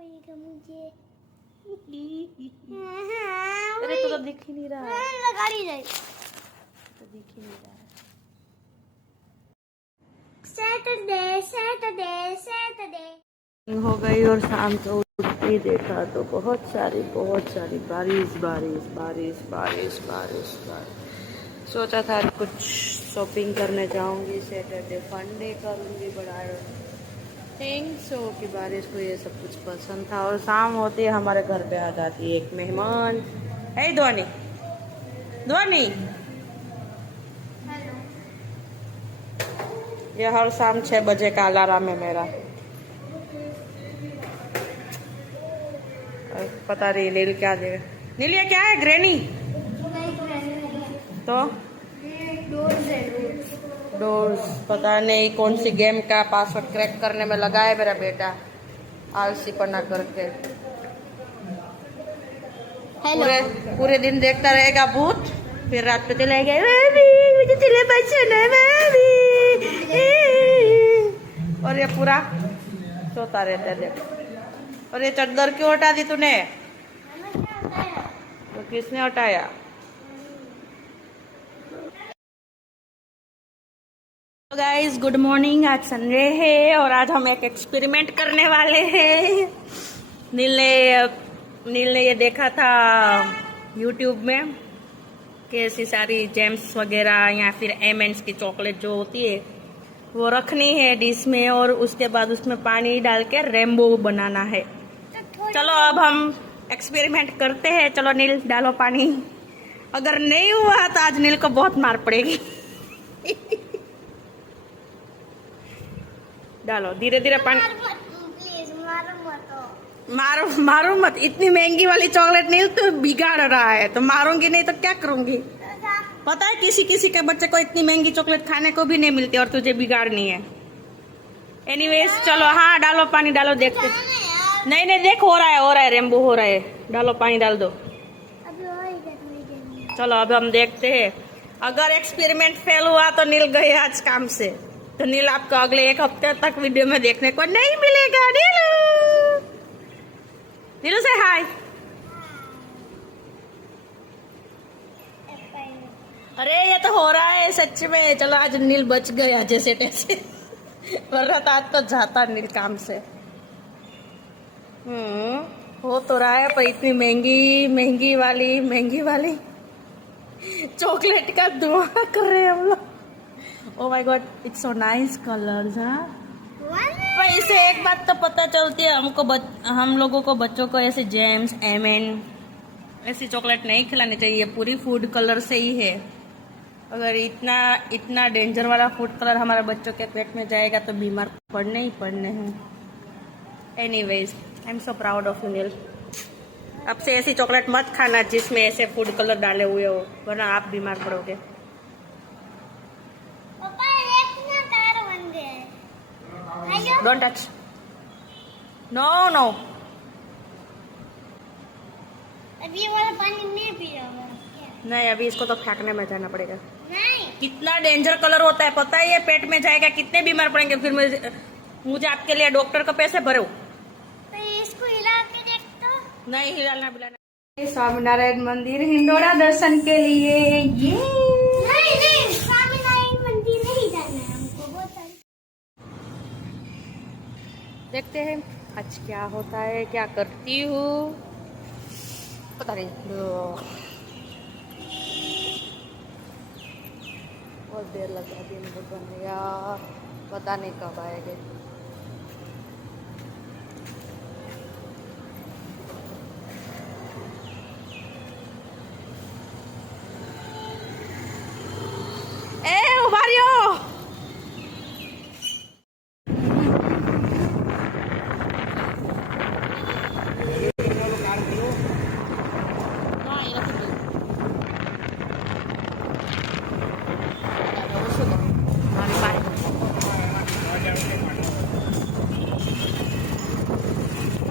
पड़ेगा मुझे। अरे तो दिख ही नहीं रहा है, लगा ली जाए तो दिख ही नहीं रहा है। सैटरडे सैटरडे सैटरडे हो गई और शाम को उठ के देखा तो बहुत सारी बारिश बारिश बारिश बारिश बारिश बारिश। सोचा था कुछ शॉपिंग करने जाऊंगी, सैटरडे फंडे करूंगी, बट आई थिंक सो कि बारिश को ये सब कुछ पसंद था। और शाम होती है हमारे घर पे आ जाती है एक मेहमान। है ध्वनि, ध्वनि ये हर शाम 6 बजे का अलार्म है मेरा। पता नहीं नील क्या देगा। नील ये क्या है, ग्रैनी? तो डोर्स पता नहीं कौन सी गेम का पासवर्ड क्रैक करने में लगा है मेरा बेटा, आलसी पन्ना करके। पूरे दिन देखता रहेगा भूत, फिर रात को चलेगा मुझे चले बचना मम्मी, और ये पूरा सोता रहता है। देख, और ये चद्दर क्यों हटा दी तूने? तो किसने हटाया? गाइस गुड मॉर्निंग, आज संडे है और आज हम एक एक्सपेरिमेंट करने वाले हैं। नील ने ये देखा था यूट्यूब में कि ऐसी सारी जेम्स वगैरह या फिर एम&एम्स की चॉकलेट जो होती है वो रखनी है डिश में, और उसके बाद उसमें पानी डाल के रेनबो बनाना है। चलो अब हम एक्सपेरिमेंट करते हैं। चलो नील डालो पानी। अगर नहीं हुआ तो आज नील को बहुत मार पड़ेगी। डालो धीरे धीरे पानी। प्लीज मारो मत। मारो मत, इतनी महंगी वाली चॉकलेट नील तो बिगाड़ रहा है, तो मारूंगी नहीं तो क्या करूंगी? पता है किसी किसी के बच्चे को इतनी महंगी चॉकलेट खाने को भी नहीं मिलती और तुझे बिगाड़नी है। एनीवेज चलो, हाँ डालो पानी, डालो देखते। नहीं देख हो रहा है रेनबो हो रहा है। डालो पानी, डाल दो। चलो अब हम देखते हैं। अगर एक्सपेरिमेंट फेल हुआ तो नील गए आज काम से, तो नील आपको अगले 1 हफ्ते तक वीडियो में देखने को नहीं मिलेगा। नीलू से हाय। अरे ये तो हो रहा है सच में। चलो आज नील बच गया जैसे तैसे, वरना तो आज तो जाता नील काम से। हो तो रहा है, पर इतनी महंगी वाली चॉकलेट का दुआ कर रहे हैं हम लोग। Oh my God, it's so nice colours. हाँ पर इसे एक बात तो पता चलती है हमको, हम लोगों को बच्चों को ऐसे जेम्स एम&एम ऐसी चॉकलेट नहीं खिलानी चाहिए, पूरी फूड कलर से ही है। अगर इतना डेंजर वाला फूड कलर हमारे बच्चों के पेट में जाएगा तो बीमार पड़ने ही पड़ने हैं। Anyways I am so proud of you Neel. अब से ऐसी चॉकलेट मत खाना जिसमें ऐसे फूड कलर डाले हुए हो, वरना आप बीमार पड़ोगे। Don't touch, no. अभी ये वाला पानी नहीं पी रहा हूँ। नहीं अभी इसको तो फेंकने में जाना पड़ेगा। नहीं, कितना डेंजर कलर होता है पता है? ये पेट में जाएगा कितने बीमार पड़ेंगे। फिर मुझे आपके लिए डॉक्टर को पैसे भरो। तो इसको हिला के देख तो। नहीं हिलाना बिलाना। स्वामीनारायण मंदिर हिंडोरा दर्शन के लिए ये नहीं स्वामीनारायण मंदिर नहीं जाना है हमको। बहुत सारी देखते हैं आज क्या होता है, क्या करती हूँ पता नहीं। बहुत देर लग जाती है मुझे बनने, यार पता नहीं कब आएंगे। उबारियो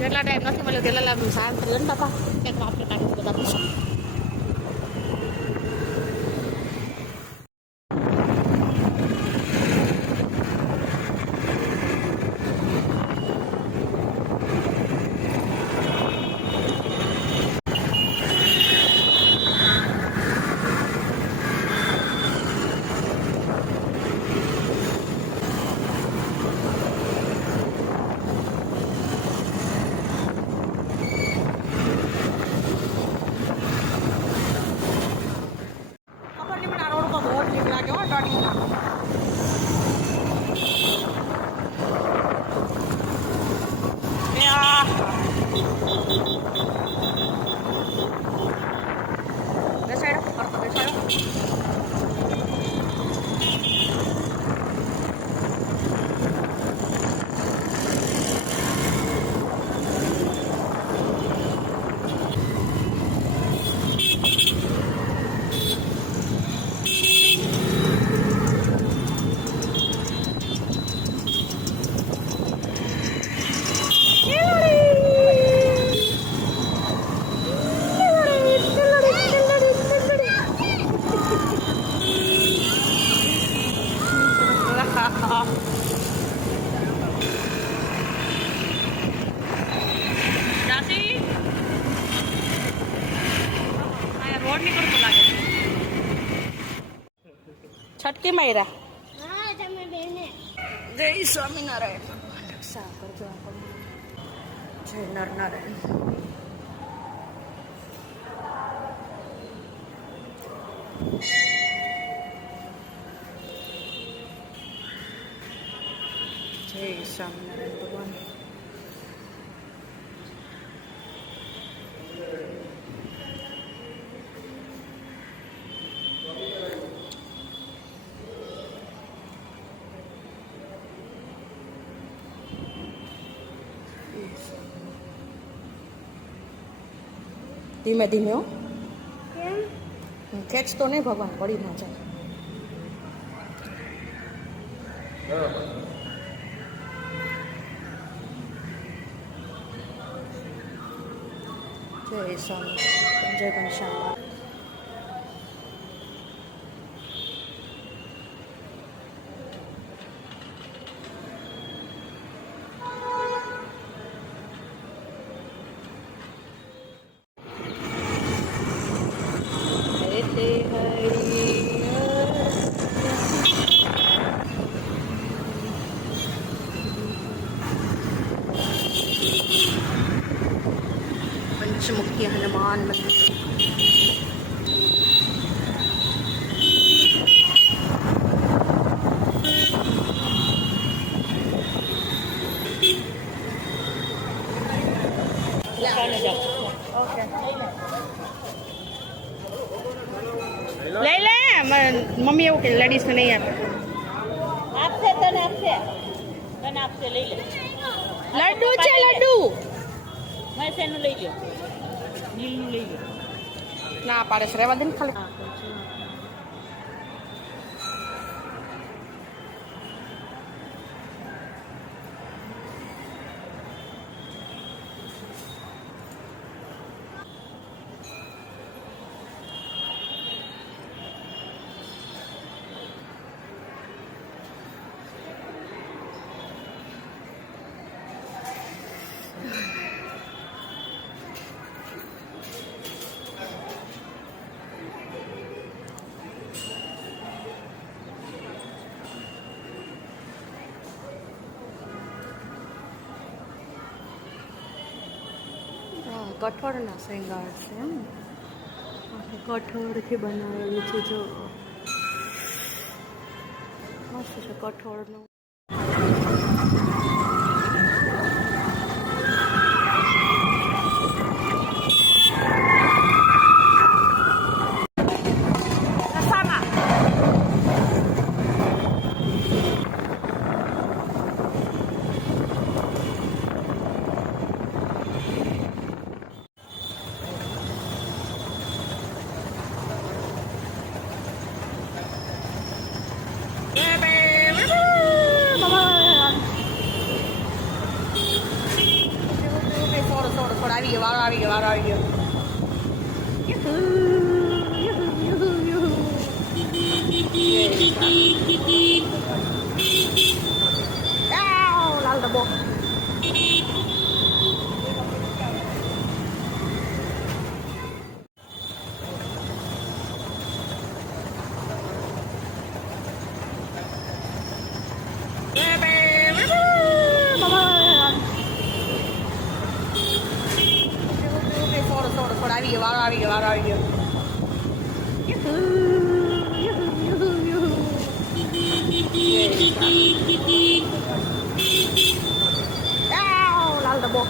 જેટલા ટાઈમ નથી મળ્યો તેટલા લાભ શાંત રહ્યો ને બાપા, એક આપણે ટાઈમ બધા પૂછો. કેમ આવ્યા? હા તમે બેને જય સ્વામિનારાયણ ભગવાન રક્ષા કરજો આપણને. જય નરનારાયણ. જય સ્વામિનારાયણ ભગવાન. ધીમે ધીમે હો, કેમ ખેંચતો નહીં, ભગવાન પડી ના જાય. જય સ્વામી, જય ઘનશ્યામ. પંચમુખી હનુમાન મંદિર. લઈ લે, મમ્મી એવું કે લેડીઝ ને નહીં આપે. આપશે તને આપશે, તને આપશે, લઈ લે. લડ્ડુ છે, લડ્ડુ. મેં શેનું લઈ લ્યો, નીલનું લઈ લ્યો. ના પાડે છે, રહેવા દે ને ખાલી. કઠોળના શૃંગાર છે એમ. કઠોળથી બનાવેલું છે, જો મસ્ત છે કઠોળનું. આવી ગયો. લાલ ડબ્બો. આવી ગયો. લાલ ડબ્બો.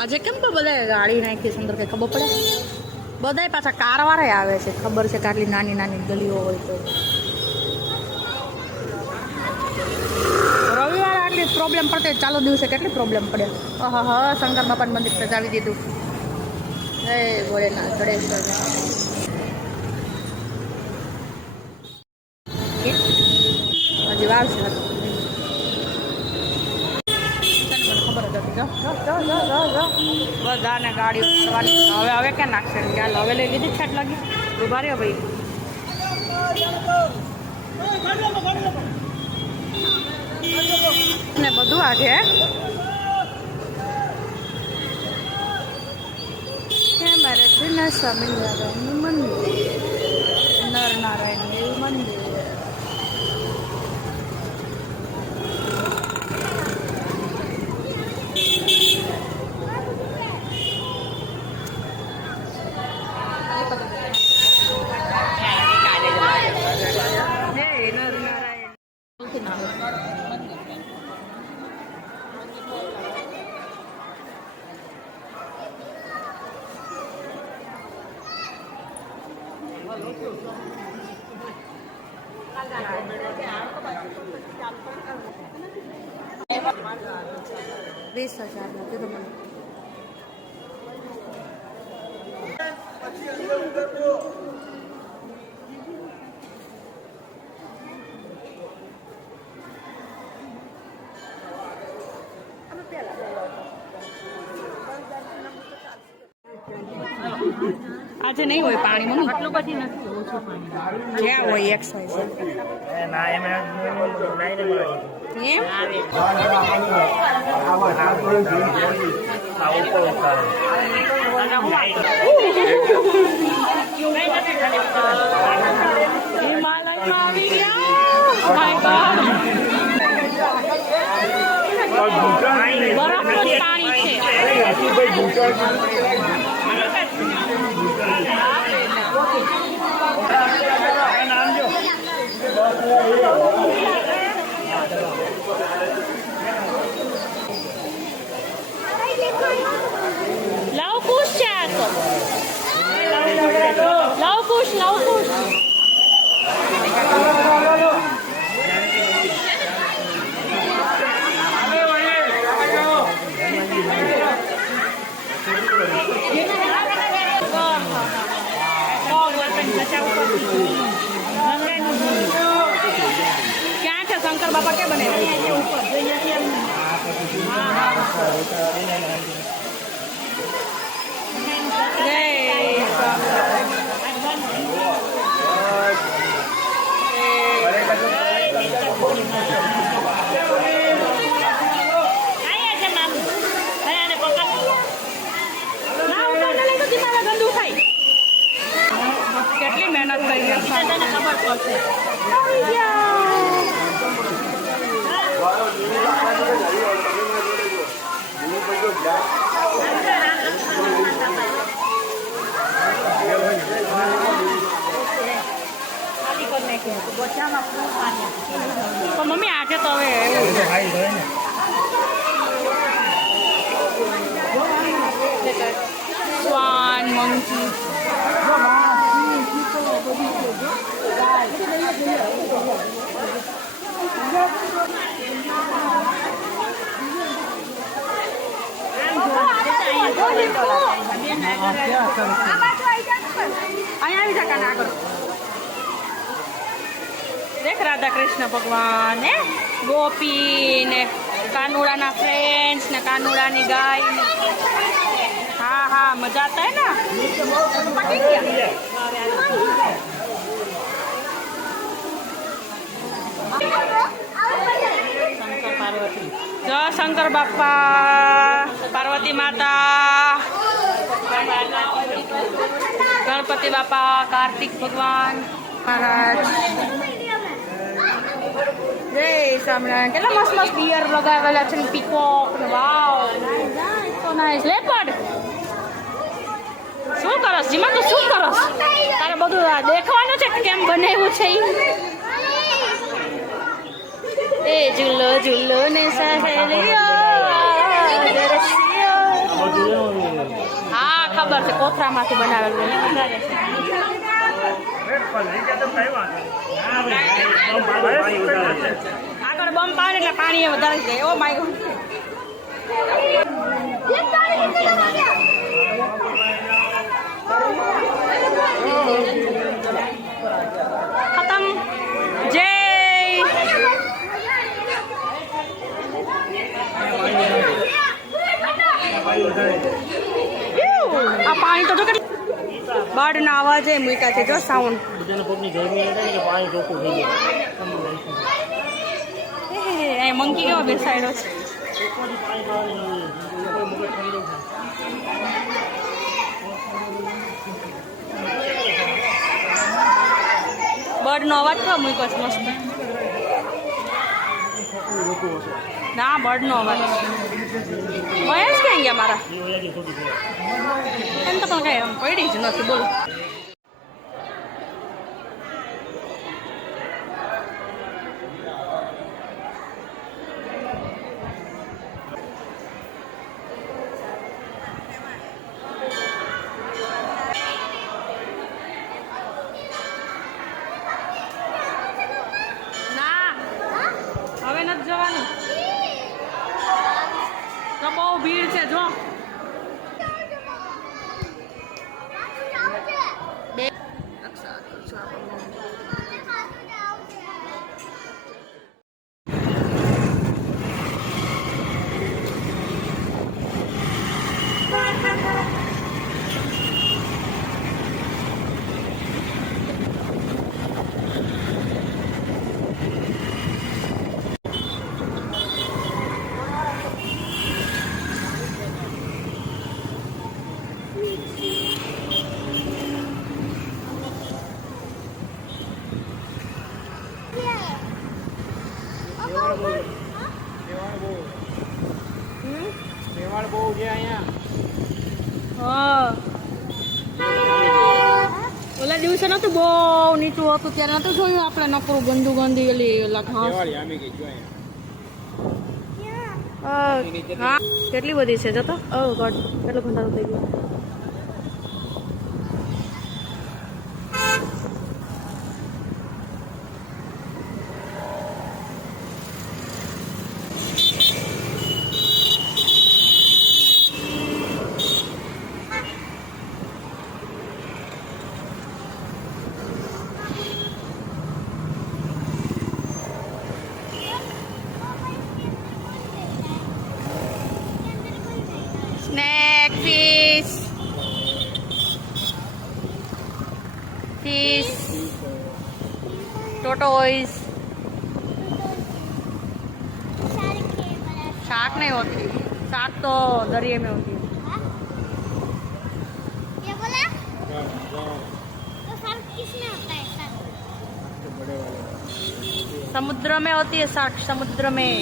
આજે કેમ તો બધા ગાડી નાખી છે અંદર, કઈ ખબર પડે? બધા પાછા કાર વાળા આવે છે, ખબર છે કે આટલી નાની નાની ગલીઓ હોય તો. રવિવારે આટલી પ્રોબ્લેમ પડતી, ચાલુ દિવસે કેટલી પ્રોબ્લેમ પડે. હા શંકર બાપાનું મંદિર સજાવી દીધું. જય ભોલેનાથ, જડેશ્વર. હજી વાર છે, મને ખબર જ બધાને ગાડીઓ ચડવાની હવે ક્યાં નાખશે ક્યાં હવે લઈ લીધી છાટ લાગી ઉભા રહ્યો ભાઈ ને બધું આ છે મારે છે ને સ્વામિનારાયણનું મંદિર નરનારાયણ દેવ મંદિર વીસ હજાર નું કીધું મને આજે નહીં હોય પાણી મમ્મી આટલું બધી નથી ઓછું પાણી ક્યાં હોય એક સાઈઝ ના એમ બરફનું પાણી છે લાવ કુશ છે આ તો લાવ કુશ ક્યાં છે શંકર બાપા ક્યાં બને કેટલી મહેનત કરી તને ખબર પડશે મમ્મી આજે તો હવે સ્વાન મંકી देख राधा कृष्ण भगवान ने गोपी ने कानूड़ा फ्रेंड्स ने कानूड़ा गाय ने हाँ हाँ मजा आता है ना शंकर पार्वती जय शंकर बापा पार्वती माता गणपति बापा कार्तिक भगवान महाराज जय स्वामिनारायण के मस्त मस्त बियर लगावेला છે પીકોક વાવ સો નાઈસ લેપર્ડ શું કરસ જીમા તું શું કરસ તારે બધું દેખવાનું છે કે કેમ બનાવ્યું છે એ ઝૂલો ઝૂલો ને સહેલિયો હા ખબર છે કોથરામાંથી બનાવેલું આગળ બમ પાડે એટલે પાણી વધારે જાય ઓ માય ખતમ જય અવાજે મૂક્યા છે જો સાઉન્ડ. બધાને પગની ગરમી એટલે કે પાણી ચોખ્ખું થઈ જાય. એ મંકી કેવો બેસાડ્યો છે. એકવારથી પાણી પાવાની જરૂર છે. મગજ ઠંડુ થાય. બર્ડનો અવાજ કેવો મૂક્યો છે મસ્ત. છોકરું રોકવું હશે. ના બર્ડનો અવાજ. મહેશ ક્યાં ગયા મારા? એ વયાજી ખોટી છે. એમ તો પણ કઈ એમ પડી જ નથી બોલ. ના હવે નથી જવાનું. તો બહુ ભીડ છે જો. બે તહેવાર બહુ છે અહીંયા. હા ઓલા દિવસે નતું બહુ નીચું હતું ત્યારે નતું જોયું આપણે નકરું ગંદુ ગંદી એલી ઓલા ઘાસ. આમી ગઈ જો અહીંયા. હા કેટલી બધી છે જતો. ઓ ગોડ કેટલું ગંધારું થઈ ગયું. સ્નેક ફિશ ફિશ ટોટોઈસ शार्क नहीं होती. शार्क तो दरिया में होती है. ये बोला तो सर किसमें होता है सर? समुद्र में होती है शार्क. समुद्र में